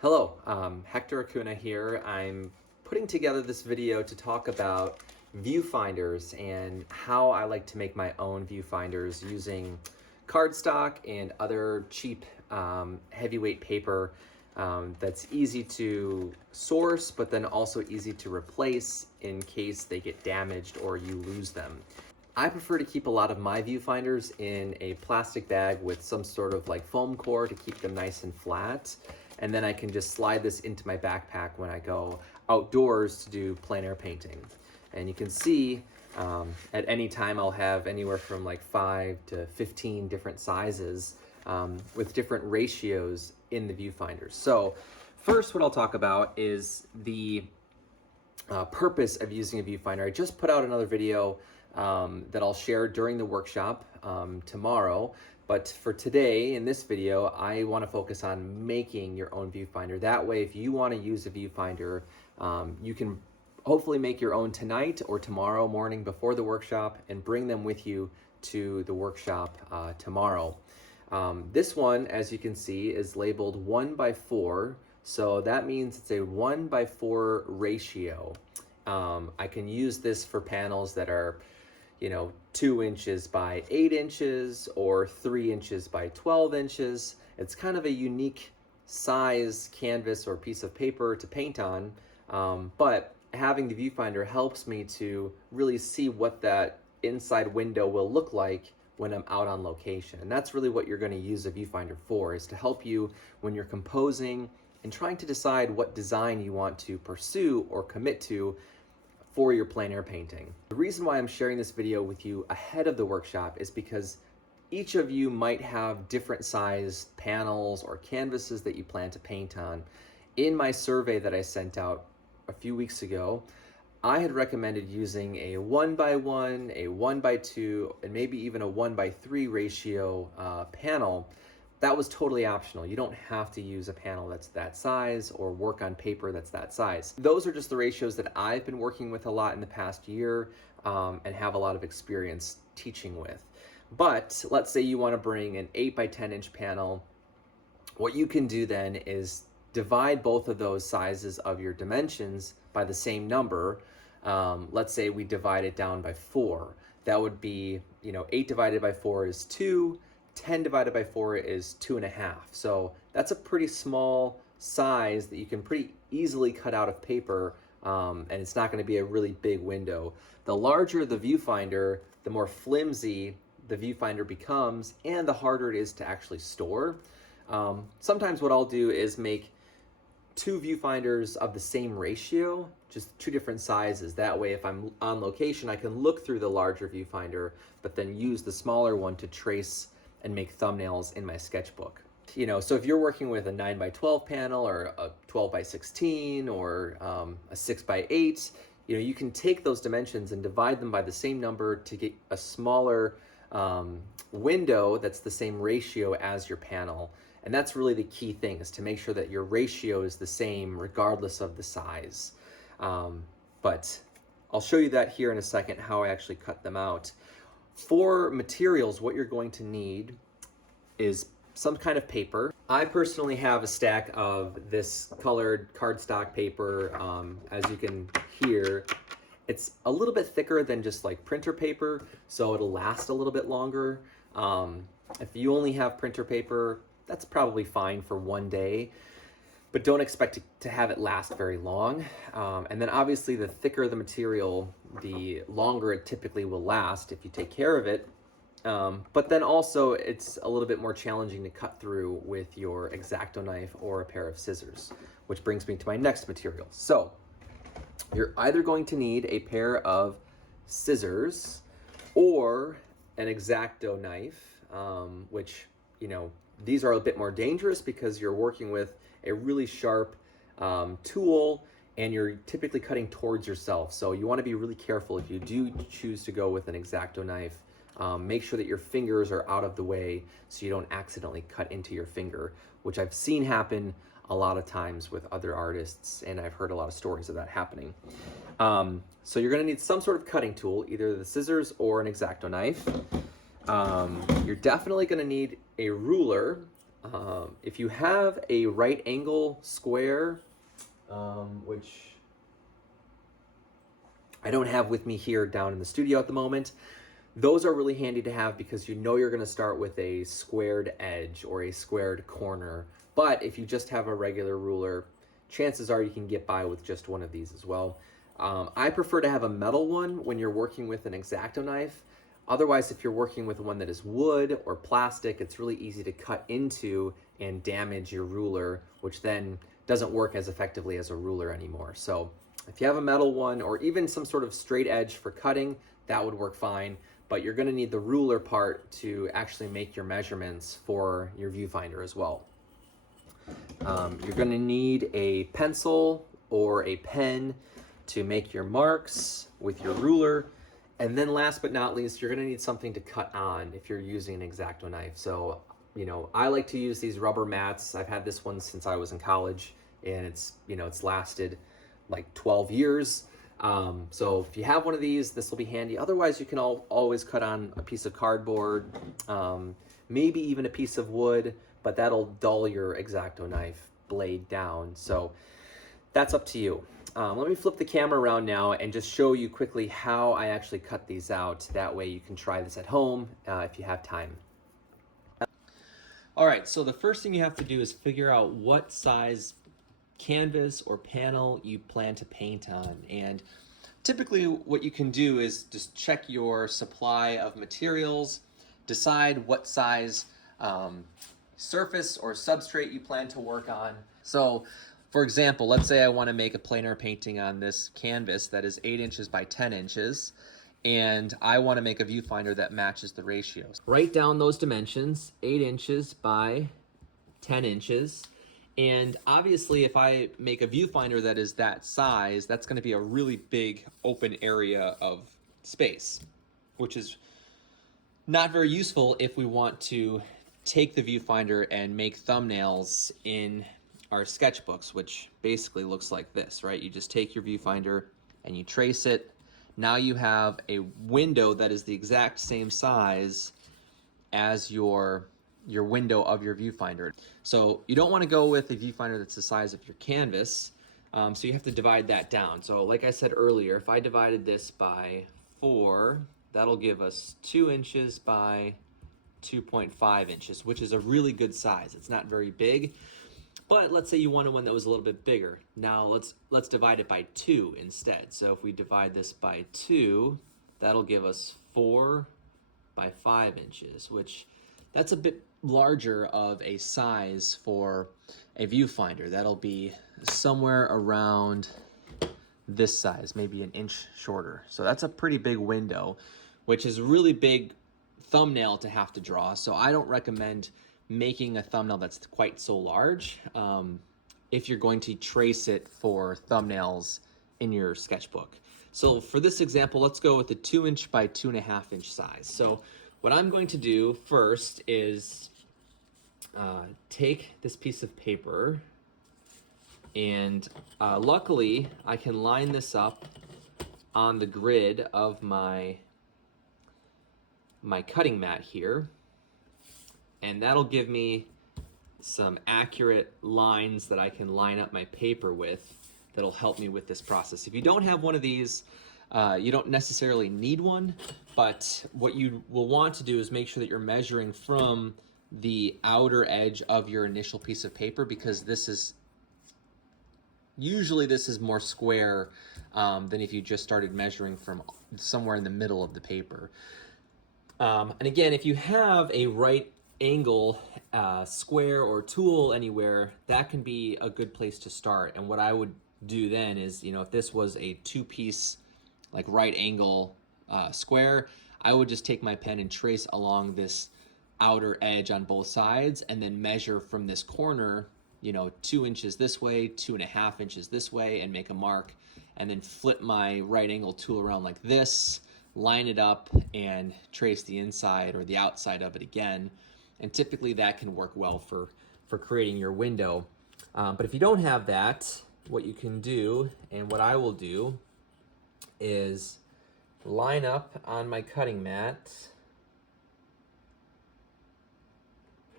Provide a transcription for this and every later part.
Hello, Hector Acuna here. I'm putting together this video to talk about viewfinders and how I like to make my own viewfinders using cardstock and other cheap heavyweight paper that's easy to source, but then also easy to replace in case they get damaged or you lose them. I prefer to keep a lot of my viewfinders in a plastic bag with some sort of like foam core to keep them nice and flat. And then I can just slide this into my backpack when I go outdoors to do plein air painting. And you can see at any time I'll have anywhere from like 5 to 15 different sizes with different ratios in the viewfinders. So first what I'll talk about is the purpose of using a viewfinder. I just put out another video that I'll share during the workshop tomorrow. But for today, in this video, I want to focus on making your own viewfinder. That way, if you want to use a viewfinder, you can hopefully make your own tonight or tomorrow morning before the workshop and bring them with you to the workshop tomorrow. This one, as you can see, is labeled 1x4. So that means it's a 1x4 ratio. I can use this for panels that are 2 inches by 8 inches or 3 inches by 12 inches. It's kind of a unique size canvas or piece of paper to paint on, but having the viewfinder helps me to really see what that inside window will look like when I'm out on location. And that's really what you're going to use a viewfinder for, is to help you when you're composing and trying to decide what design you want to pursue or commit to for your plein air painting. The reason why I'm sharing this video with you ahead of the workshop is because each of you might have different size panels or canvases that you plan to paint on. In my survey that I sent out a few weeks ago, I had recommended using a 1x1, a 1x2, and maybe even a 1x3 ratio panel. That was totally optional. You don't have to use a panel that's that size or work on paper that's that size. Those are just the ratios that I've been working with a lot in the past year and have a lot of experience teaching with. But let's say you want to bring an 8x10 inch panel. What you can do then is divide both of those sizes of your dimensions by the same number. Let's say we divide it down by 4. That would be, 8 divided by 4 is 2. 10 divided by 4 is 2.5. So that's a pretty small size that you can pretty easily cut out of paper, and it's not going to be a really big window. The larger the viewfinder, the more flimsy the viewfinder becomes and the harder it is to actually store. Sometimes what I'll do is make 2 viewfinders of the same ratio, just 2 different sizes. That way, if I'm on location, I can look through the larger viewfinder, but then use the smaller one to trace and make thumbnails in my sketchbook. So if you're working with a 9x12 panel or a 12x16 or a 6x8, you can take those dimensions and divide them by the same number to get a smaller window that's the same ratio as your panel. And that's really the key thing, is to make sure that your ratio is the same regardless of the size. But I'll show you that here in a second, how I actually cut them out. For materials, what you're going to need is some kind of paper. I personally have a stack of this colored cardstock paper. As you can hear, it's a little bit thicker than just like printer paper, so it'll last a little bit longer. If you only have printer paper, that's probably fine for one day, but don't expect to have it last very long. And then obviously the thicker the material, the longer it typically will last if you take care of it. But then also it's a little bit more challenging to cut through with your X-Acto knife or a pair of scissors, which brings me to my next material. So you're either going to need a pair of scissors or an X-Acto knife, which, these are a bit more dangerous because you're working with a really sharp tool and you're typically cutting towards yourself. So you want to be really careful if you do choose to go with an X-Acto knife. Make sure that your fingers are out of the way so you don't accidentally cut into your finger, which I've seen happen a lot of times with other artists, and I've heard a lot of stories of that happening. So you're going to need some sort of cutting tool, either the scissors or an X-Acto knife. You're definitely going to need a ruler If you have a right angle square, which I don't have with me here down in the studio at the moment, those are really handy to have because you know you're going to start with a squared edge or a squared corner. But if you just have a regular ruler, chances are you can get by with just one of these as well. I prefer to have a metal one when you're working with an X-Acto knife. Otherwise, if you're working with one that is wood or plastic, it's really easy to cut into and damage your ruler, which then doesn't work as effectively as a ruler anymore. So if you have a metal one or even some sort of straight edge for cutting, that would work fine. But you're going to need the ruler part to actually make your measurements for your viewfinder as well. You're going to need a pencil or a pen to make your marks with your ruler. And then last but not least, you're going to need something to cut on if you're using an X-Acto knife. So, you know, I like to use these rubber mats. I've had this one since I was in college, and it's, you know, it's lasted like 12 years. So if you have one of these, this will be handy. Otherwise, you can always cut on a piece of cardboard, maybe even a piece of wood, but that'll dull your X-Acto knife blade down. So that's up to you. Let me flip the camera around now and just show you quickly how I actually cut these out. That way you can try this at home if you have time. All right, so the first thing you have to do is figure out what size canvas or panel you plan to paint on. And typically what you can do is just check your supply of materials, decide what size surface or substrate you plan to work on. So for example, let's say I want to make a plein air painting on this canvas that is 8 inches by 10 inches, and I want to make a viewfinder that matches the ratios. Write down those dimensions, 8 inches by 10 inches. And obviously, if I make a viewfinder that is that size, that's going to be a really big open area of space, which is not very useful if we want to take the viewfinder and make thumbnails in our sketchbooks, which basically looks like this, right? You just take your viewfinder and you trace it. Now you have a window that is the exact same size as your window of your viewfinder. So you don't want to go with a viewfinder that's the size of your canvas, so you have to divide that down. So like I said earlier, if I divided this by 4, that'll give us 2 inches by 2.5 inches, which is a really good size. It's not very big, but let's say you wanted one that was a little bit bigger. Now let's divide it by 2 instead. So if we divide this by 2, that'll give us 4 by 5 inches, which that's a bit larger of a size for a viewfinder. That'll be somewhere around this size, maybe an inch shorter. So that's a pretty big window, which is a really big thumbnail to have to draw. So I don't recommend making a thumbnail that's quite so large if you're going to trace it for thumbnails in your sketchbook. So for this example, let's go with the 2 inch by 2.5 inch size. So what I'm going to do first is take this piece of paper, and luckily I can line this up on the grid of my cutting mat here, and that'll give me some accurate lines that I can line up my paper with that'll help me with this process. If you don't have one of these, you don't necessarily need one, but what you will want to do is make sure that you're measuring from the outer edge of your initial piece of paper, because this is more square than if you just started measuring from somewhere in the middle of the paper. And again, if you have a right angle square or tool anywhere, that can be a good place to start. And what I would do then is, you know, if this was a 2-piece like right angle square, I would just take my pen and trace along this outer edge on both sides, and then measure from this corner, you know, 2 inches this way, 2.5 inches this way, and make a mark, and then flip my right angle tool around like this, line it up, and trace the inside or the outside of it again. And typically that can work well for creating your window. But if you don't have that, what you can do, and what I will do, is line up on my cutting mat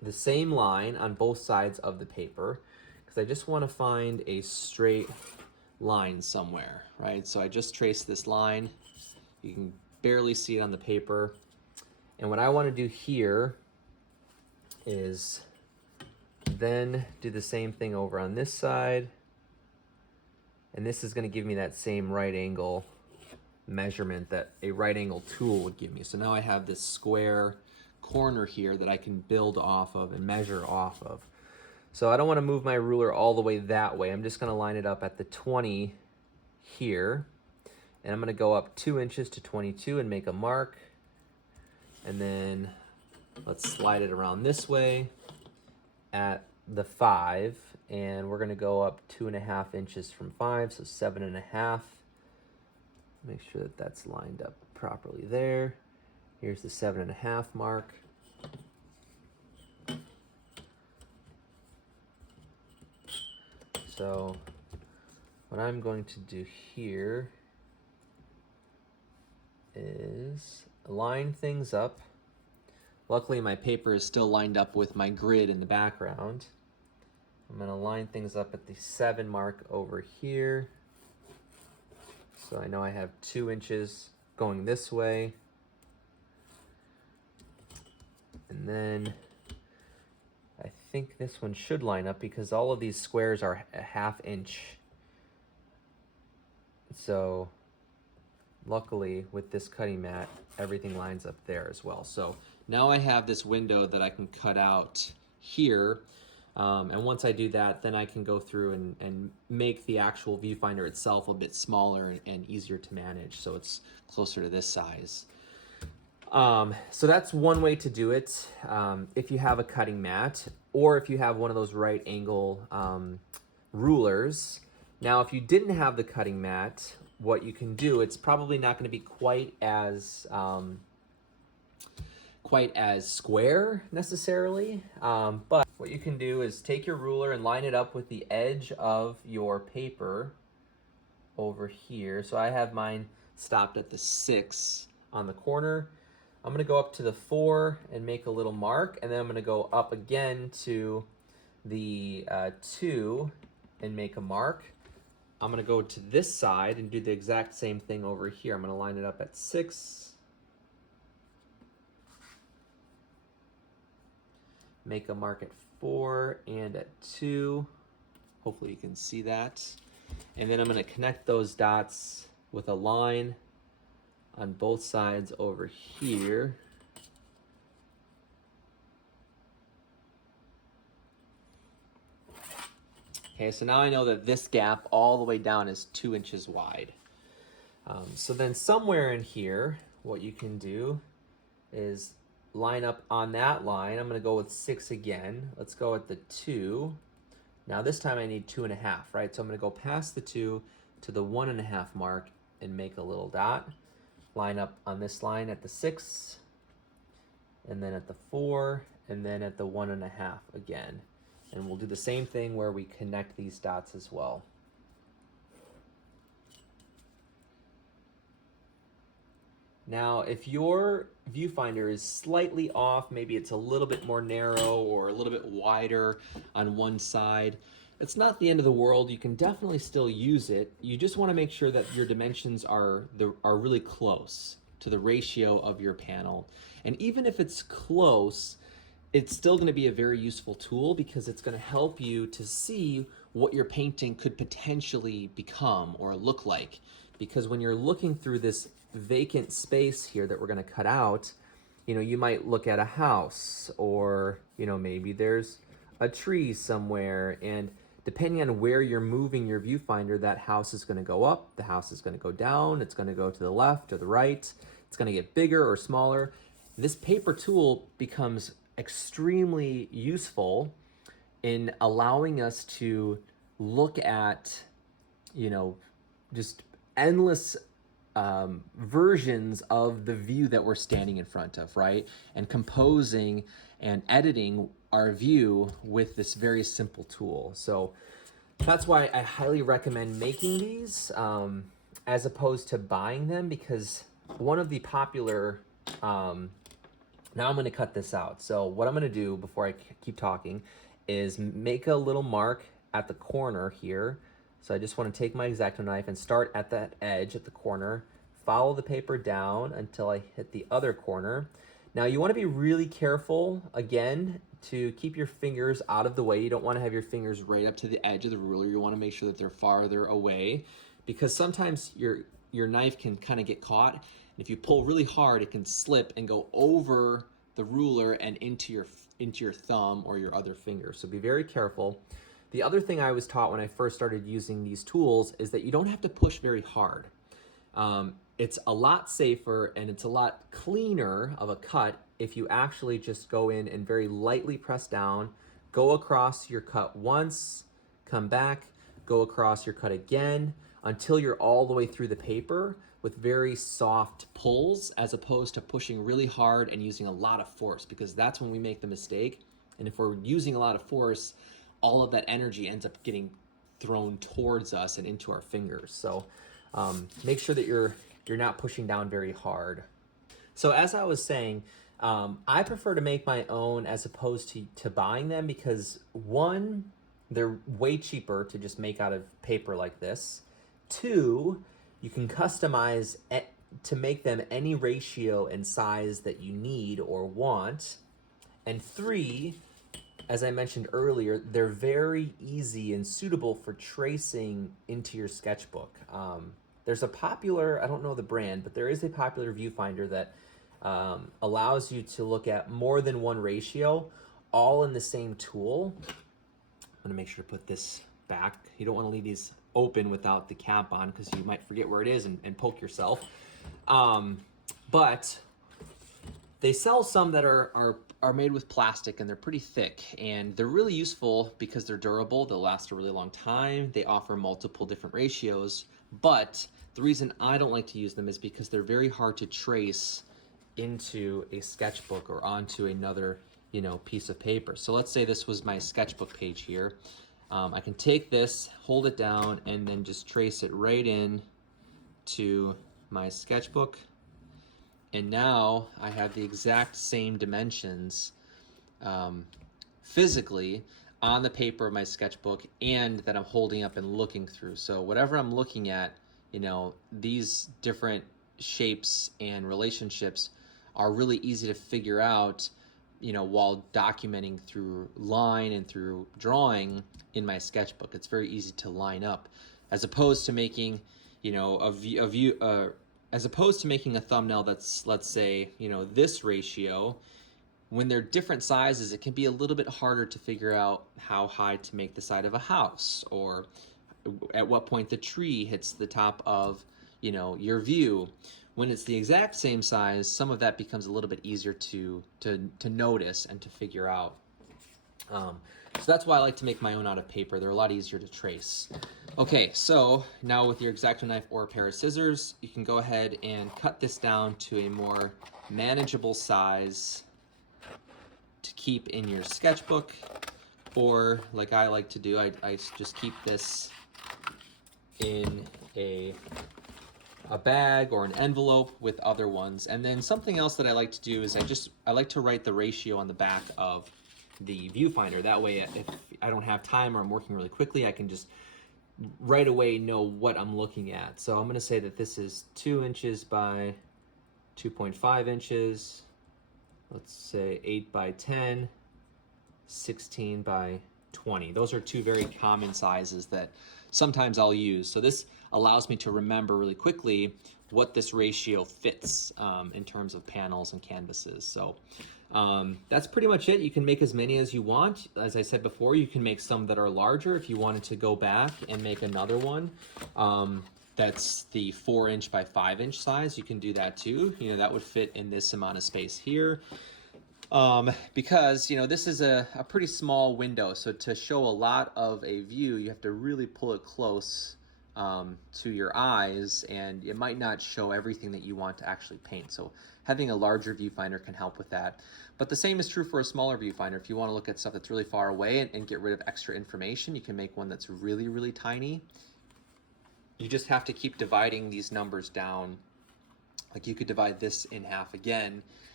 the same line on both sides of the paper because I just want to find a straight line somewhere, right? So I just trace this line. You can barely see it on the paper. And what I want to do here is then do the same thing over on this side. And this is going to give me that same right angle measurement that a right angle tool would give me. So now I have this square corner here that I can build off of and measure off of. So I don't want to move my ruler all the way that way. I'm just going to line it up at the 20 here. And I'm going to go up 2 inches to 22 and make a mark. And then let's slide it around this way at the 5. And we're going to go up 2.5 inches from 5, so 7.5. Make sure that that's lined up properly there. Here's the 7.5 mark. So what I'm going to do here is line things up. Luckily my paper is still lined up with my grid in the background. I'm going to line things up at the 7 mark over here. So I know I have 2 inches going this way. And then I think this one should line up because all of these squares are a 1/2 inch. So luckily with this cutting mat, everything lines up there as well. So now I have this window that I can cut out here. And once I do that, then I can go through and make the actual viewfinder itself a bit smaller and easier to manage, so it's closer to this size. So that's one way to do it if you have a cutting mat, or if you have one of those right angle rulers. Now, if you didn't have the cutting mat, what you can do, it's probably not going to be quite as square necessarily, but what you can do is take your ruler and line it up with the edge of your paper over here. So I have mine stopped at the 6 on the corner. I'm going to go up to the 4 and make a little mark, and then I'm going to go up again to the 2 and make a mark. I'm going to go to this side and do the exact same thing over here. I'm going to line it up at 6. Make a mark at 4 and at 2. Hopefully you can see that. And then I'm going to connect those dots with a line on both sides over here. Okay, so now I know that this gap all the way down is 2 inches wide. So then somewhere in here, what you can do is line up on that line. I'm going to go with 6 again. Let's go at the 2. Now this time I need 2.5, right? So I'm going to go past the 2 to the 1.5 mark and make a little dot. Line up on this line at the 6, and then at the 4, and then at the 1.5 again. And we'll do the same thing where we connect these dots as well. Now, if your viewfinder is slightly off, maybe it's a little bit more narrow or a little bit wider on one side, it's not the end of the world. You can definitely still use it. You just want to make sure that your dimensions are really close to the ratio of your panel. And even if it's close, it's still going to be a very useful tool because it's going to help you to see what your painting could potentially become or look like. Because when you're looking through this vacant space here that we're going to cut out, you know, you might look at a house, or, you know, maybe there's a tree somewhere, and depending on where you're moving your viewfinder, that house is going to go up, the house is going to go down, it's going to go to the left or the right, it's going to get bigger or smaller. This paper tool becomes extremely useful in allowing us to look at, you know, just endless versions of the view that we're standing in front of, right? And composing and editing our view with this very simple tool. So that's why I highly recommend making these as opposed to buying them, because one of the popular Now I'm going to cut this out. So what I'm going to do before I keep talking is make a little mark at the corner here. So I just want to take my X-Acto knife and start at that edge at the corner, follow the paper down until I hit the other corner. Now you want to be really careful, again, to keep your fingers out of the way. You don't want to have your fingers right up to the edge of the ruler. You want to make sure that they're farther away, because sometimes your knife can kind of get caught. And if you pull really hard, it can slip and go over the ruler and into your thumb or your other finger. So be very careful. The other thing I was taught when I first started using these tools is that you don't have to push very hard. It's a lot safer and it's a lot cleaner of a cut if you actually just go in and very lightly press down, go across your cut once, come back, go across your cut again until you're all the way through the paper with very soft pulls, as opposed to pushing really hard and using a lot of force, because that's when we make the mistake. And if we're using a lot of force, all of that energy ends up getting thrown towards us and into our fingers. So make sure that you're not pushing down very hard. So as I was saying, I prefer to make my own as opposed to buying them, because one, they're way cheaper to just make out of paper like this. Two, you can customize to make them any ratio and size that you need or want. And three, as I mentioned earlier, they're very easy and suitable for tracing into your sketchbook. There's a popular, I don't know the brand, but there is a popular viewfinder that allows you to look at more than one ratio, all in the same tool. I'm gonna make sure to put this back. You don't wanna leave these open without the cap on, because you might forget where it is and poke yourself. But they sell some that are made with plastic, and they're pretty thick, and they're really useful because they're durable. They'll last a really long time. They offer multiple different ratios, but the reason I don't like to use them is because they're very hard to trace into a sketchbook or onto another, piece of paper. So let's say this was my sketchbook page here. I can take this, hold it down, and then just trace it right in to my sketchbook. And now I have the exact same dimensions physically on the paper of my sketchbook, and that I'm holding up and looking through. So whatever I'm looking at, these different shapes and relationships are really easy to figure out, while documenting through line and through drawing in my sketchbook. It's very easy to line up, as opposed to making, as opposed to making a thumbnail that's, let's say, this ratio. When they're different sizes, it can be a little bit harder to figure out how high to make the side of a house, or at what point the tree hits the top of, your view. When it's the exact same size, some of that becomes a little bit easier to notice and to figure out. So that's why I like to make my own out of paper. They're a lot easier to trace. Okay, so now with your X-Acto knife or a pair of scissors, you can go ahead and cut this down to a more manageable size to keep in your sketchbook, or like I like to do, I just keep this in a bag or an envelope with other ones. And then something else that I like to do is I like to write the ratio on the back of the viewfinder. That way, if I don't have time or I'm working really quickly, I can just right away know what I'm looking at. So I'm going to say that this is 2 inches by 2.5 inches. Let's say 8 by 10, 16 by 20. Those are two very common sizes that sometimes I'll use. So this allows me to remember really quickly what this ratio fits in terms of panels and canvases. So that's pretty much it. You can make as many as you want. As I said before, you can make some that are larger if you wanted to go back and make another one. That's the 4 inch by 5 inch size. You can do that too. That would fit in this amount of space here. Because, this is a pretty small window. So to show a lot of a view, you have to really pull it close to your eyes, and it might not show everything that you want to actually paint. So having a larger viewfinder can help with that. But the same is true for a smaller viewfinder. If you want to look at stuff that's really far away and get rid of extra information, you can make one that's really, really tiny. You just have to keep dividing these numbers down. Like you could divide this in half again,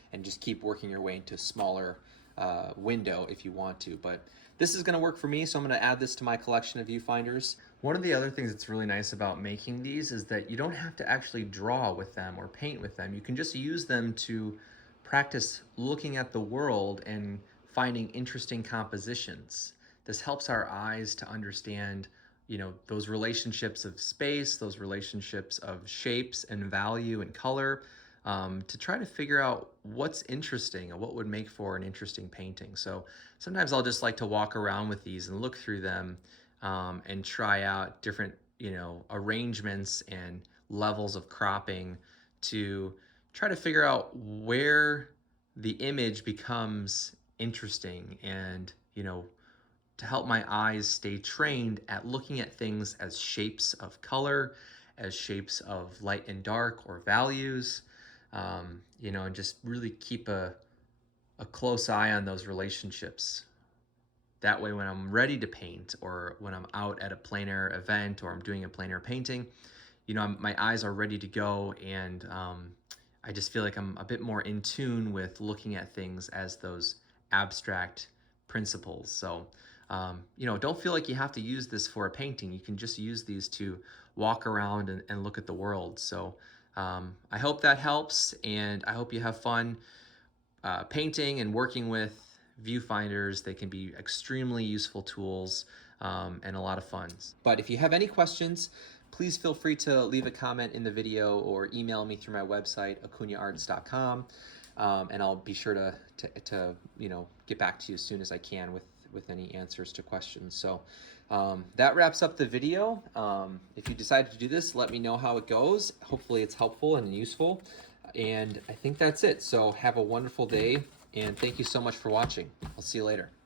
and just keep working your way into a smaller window if you want to. But this is going to work for me, so I'm going to add this to my collection of viewfinders. One of the other things that's really nice about making these is that you don't have to actually draw with them or paint with them. You can just use them to practice looking at the world and finding interesting compositions. This helps our eyes to understand, those relationships of space, those relationships of shapes and value and color, to try to figure out what's interesting and what would make for an interesting painting. So sometimes I'll just like to walk around with these and look through them and try out different, arrangements and levels of cropping to try to figure out where the image becomes interesting and, to help my eyes stay trained at looking at things as shapes of color, as shapes of light and dark or values, and just really keep a close eye on those relationships. That way, when I'm ready to paint, or when I'm out at a plein air event, or I'm doing a plein air painting, my eyes are ready to go, and I just feel like I'm a bit more in tune with looking at things as those abstract principles. So, don't feel like you have to use this for a painting. You can just use these to walk around and look at the world. So I hope that helps, and I hope you have fun painting and working with viewfinders. They can be extremely useful tools and a lot of fun. But if you have any questions, please feel free to leave a comment in the video or email me through my website, acunhaarts.com, and I'll be sure to get back to you as soon as I can with any answers to questions. So that wraps up the video. If you decided to do this, let me know how it goes. Hopefully it's helpful and useful. And I think that's it. So have a wonderful day, and thank you so much for watching. I'll see you later.